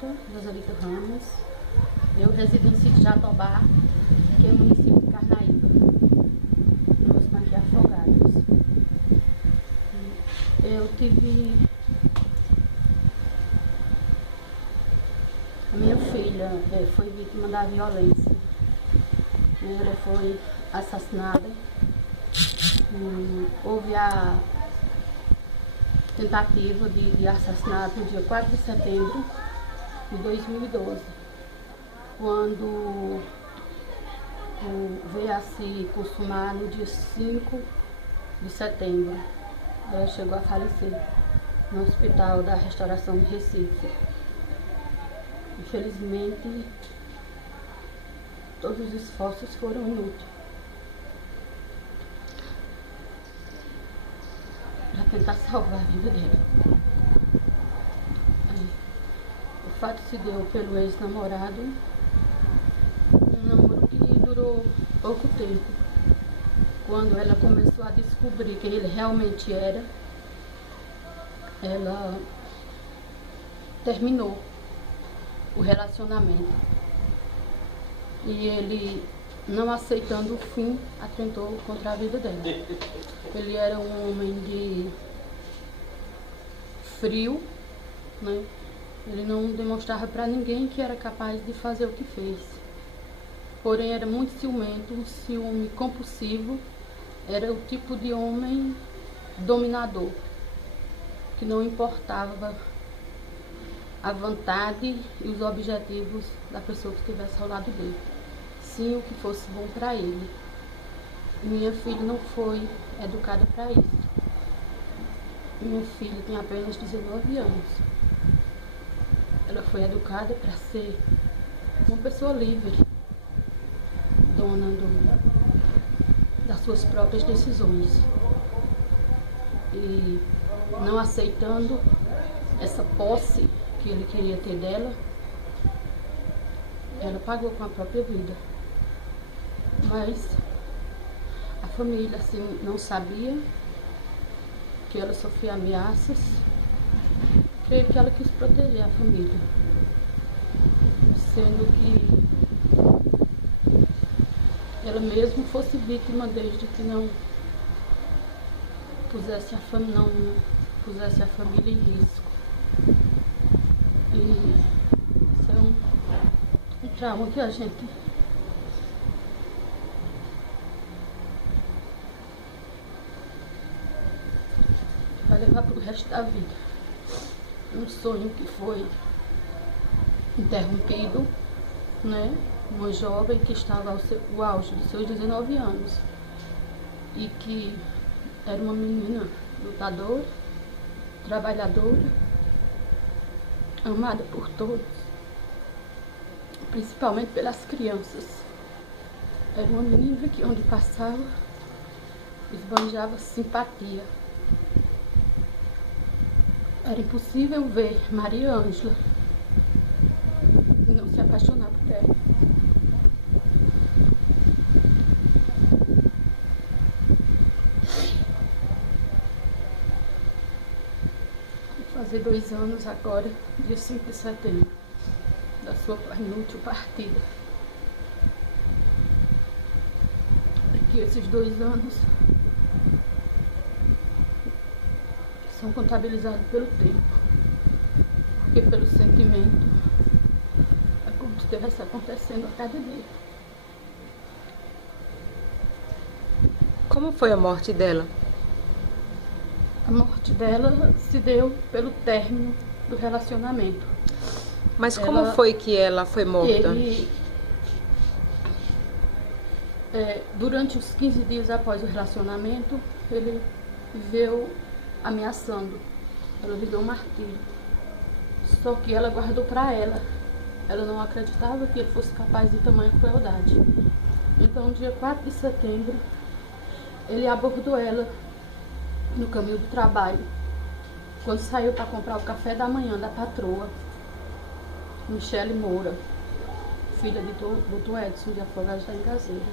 Joselito Ramos, eu resido em sítio Jatobá, que é o município de Carnaíba, nos Parques Afogados. Eu tive a minha filha foi vítima da violência. Ela foi assassinada. Houve a tentativa de assassinato no dia 4 de setembro de 2012, quando veio a se consumar no dia 5 de setembro. Ela chegou a falecer no Hospital da Restauração de Recife. Infelizmente, todos os esforços foram inúteis para tentar salvar a vida dela. O fato se deu pelo ex-namorado, um namoro que durou pouco tempo. Quando ela começou a descobrir quem ele realmente era, ela terminou o relacionamento. E ele, não aceitando o fim, atentou contra a vida dela. Ele era um homem de frio, né? Ele não demonstrava para ninguém que era capaz de fazer o que fez. Porém, era muito ciumento, um ciúme compulsivo. Era o tipo de homem dominador, que não importava a vontade e os objetivos da pessoa que estivesse ao lado dele, sim o que fosse bom para ele. Minha filha não foi educada para isso. Minha filha tem apenas 19 anos. Ela foi educada para ser uma pessoa livre, dona das suas próprias decisões. E não aceitando essa posse que ele queria ter dela, ela pagou com a própria vida. Mas a família assim não sabia que ela sofria ameaças. Creio que ela quis proteger a família, sendo que ela mesma fosse vítima desde que não pusesse a família em risco. E isso é um trauma que a gente vai levar para o resto da vida. Um sonho que foi interrompido, né? Uma jovem que estava ao auge dos seus 19 anos e que era uma menina lutadora, trabalhadora, amada por todos, principalmente pelas crianças. Era uma menina que onde passava esbanjava simpatia. Era impossível ver Maria Ângela e não se apaixonar por ela. Vai fazer 2 anos agora, dia 5 de setembro, da sua inútil partida. E que esses 2 anos são contabilizados pelo tempo, porque pelo sentimento é como se estivesse acontecendo a cada dia. Como foi a morte dela? A morte dela se deu pelo término do relacionamento. Mas como foi que ela foi morta? Durante os 15 dias após o relacionamento, ele viveu ameaçando. Ela viveu um martírio. Só que ela guardou para ela. Ela não acreditava que ele fosse capaz de tamanha crueldade. Então, no dia 4 de setembro, ele abordou ela no caminho do trabalho, quando saiu para comprar o café da manhã da patroa, Michele Moura, filha de Dr. Edson de Afogados da Engazeira.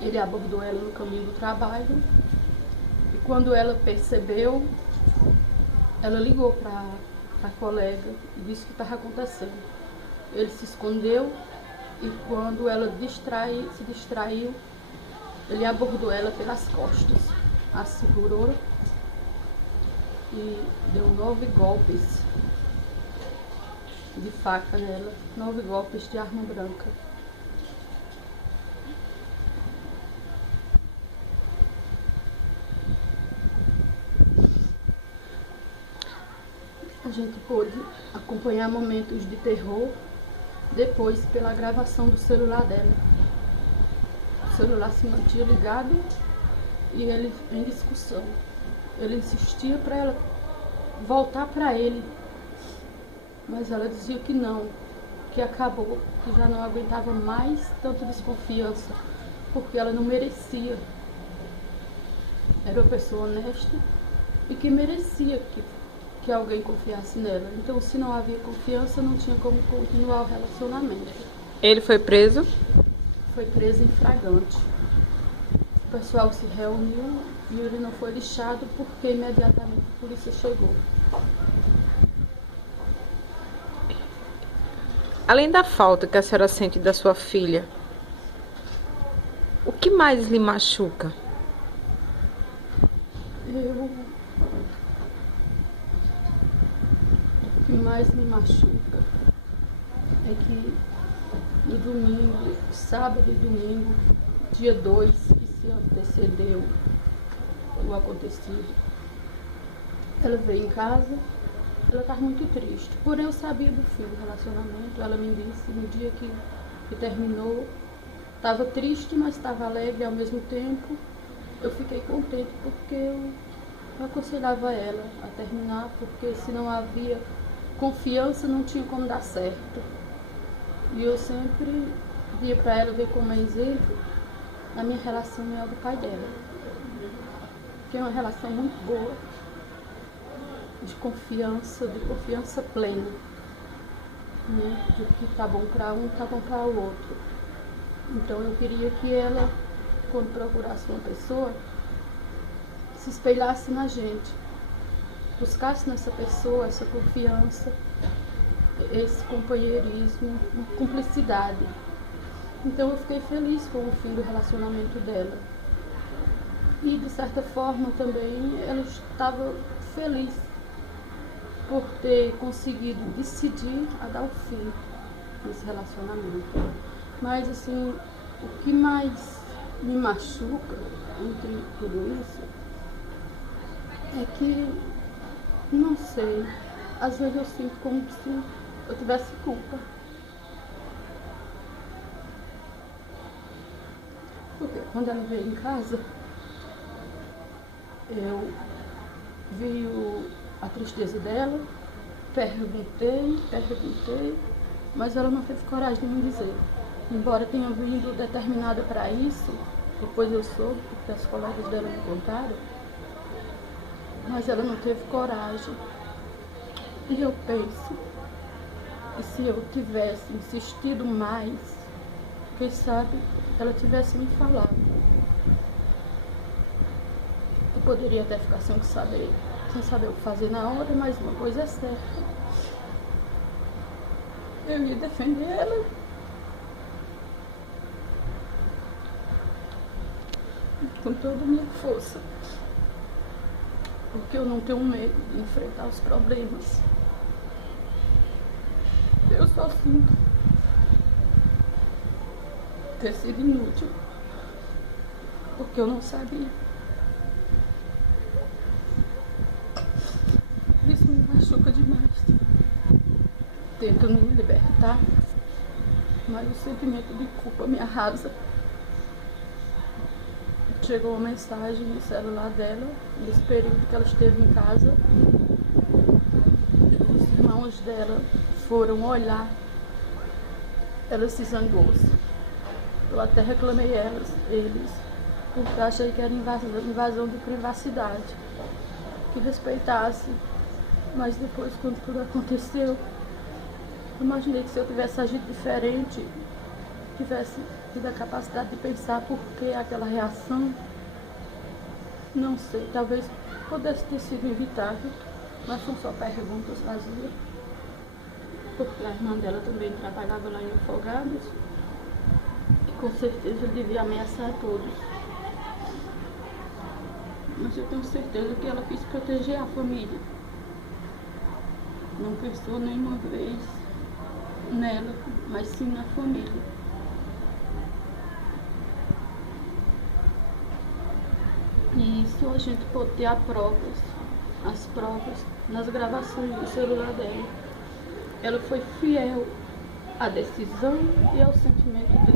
Ele abordou ela no caminho do trabalho e quando ela percebeu, ela ligou para a colega e disse o que estava acontecendo. Ele se escondeu e quando ela se distraiu, ele abordou ela pelas costas, a segurou e deu 9 golpes de faca nela, 9 golpes de arma branca. A gente pôde acompanhar momentos de terror depois pela gravação do celular dela. O celular se mantinha ligado e ele em discussão. Ele insistia para ela voltar para ele, mas ela dizia que não, que acabou, que já não aguentava mais tanta desconfiança, porque ela não merecia. Era uma pessoa honesta e que merecia que alguém confiasse nela. Então, se não havia confiança, não tinha como continuar o relacionamento. Ele foi preso? Foi preso em flagrante. O pessoal se reuniu e ele não foi lixado porque imediatamente a polícia chegou. Além da falta que a senhora sente da sua filha, o que mais lhe machuca? O que mais me machuca é que no domingo, sábado e domingo, dia 2, que se antecedeu o acontecido, ela veio em casa, ela estava muito triste, porém eu sabia do fim do relacionamento. Ela me disse no dia que terminou, estava triste, mas estava alegre ao mesmo tempo. Eu fiquei contente porque eu aconselhava ela a terminar, porque se não havia confiança não tinha como dar certo. E eu sempre via para ela ver como exemplo a minha relação e a do pai dela, que é uma relação muito boa, de confiança plena, né? De que tá bom para um, tá bom para o outro. Então eu queria que ela, quando procurasse uma pessoa, se espelhasse na gente, buscasse nessa pessoa essa confiança, esse companheirismo, uma cumplicidade. Então eu fiquei feliz com o fim do relacionamento dela. E de certa forma também ela estava feliz por ter conseguido decidir a dar o fim desse relacionamento. Mas assim, o que mais me machuca entre tudo isso é que, não sei, às vezes eu sinto como se eu tivesse culpa. Porque quando ela veio em casa, eu vi a tristeza dela, perguntei, mas ela não teve coragem de me dizer. Embora tenha vindo determinada para isso, depois eu soube, porque as colegas dela me contaram, mas ela não teve coragem. E eu penso que se eu tivesse insistido mais, quem sabe ela tivesse me falado. Eu poderia até ficar sem saber o que fazer na hora, mas uma coisa é certa. Eu ia defender ela. Com toda a minha força. Porque eu não tenho medo de enfrentar os problemas. Eu só sinto ter sido inútil. Porque eu não sabia. Isso me machuca demais. Tento me libertar, mas o sentimento de culpa me arrasa. Chegou uma mensagem no celular dela, nesse período que ela esteve em casa. Os irmãos dela foram olhar. Ela se zangou-se. Eu até reclamei eles, porque achei que era invasão de privacidade, que respeitasse. Mas depois, quando tudo aconteceu, eu imaginei que se eu tivesse agido diferente, tivesse tido a capacidade de pensar por que aquela reação, não sei, talvez pudesse ter sido evitável. Mas são só perguntas vazias, porque a irmã dela também trabalhava lá em Afogados, que com certeza devia ameaçar todos. Mas eu tenho certeza que ela quis proteger a família. Não pensou nenhuma vez nela, mas sim na família. E isso a gente pode ter as provas nas gravações do celular dela. Ela foi fiel à decisão e ao sentimento dela.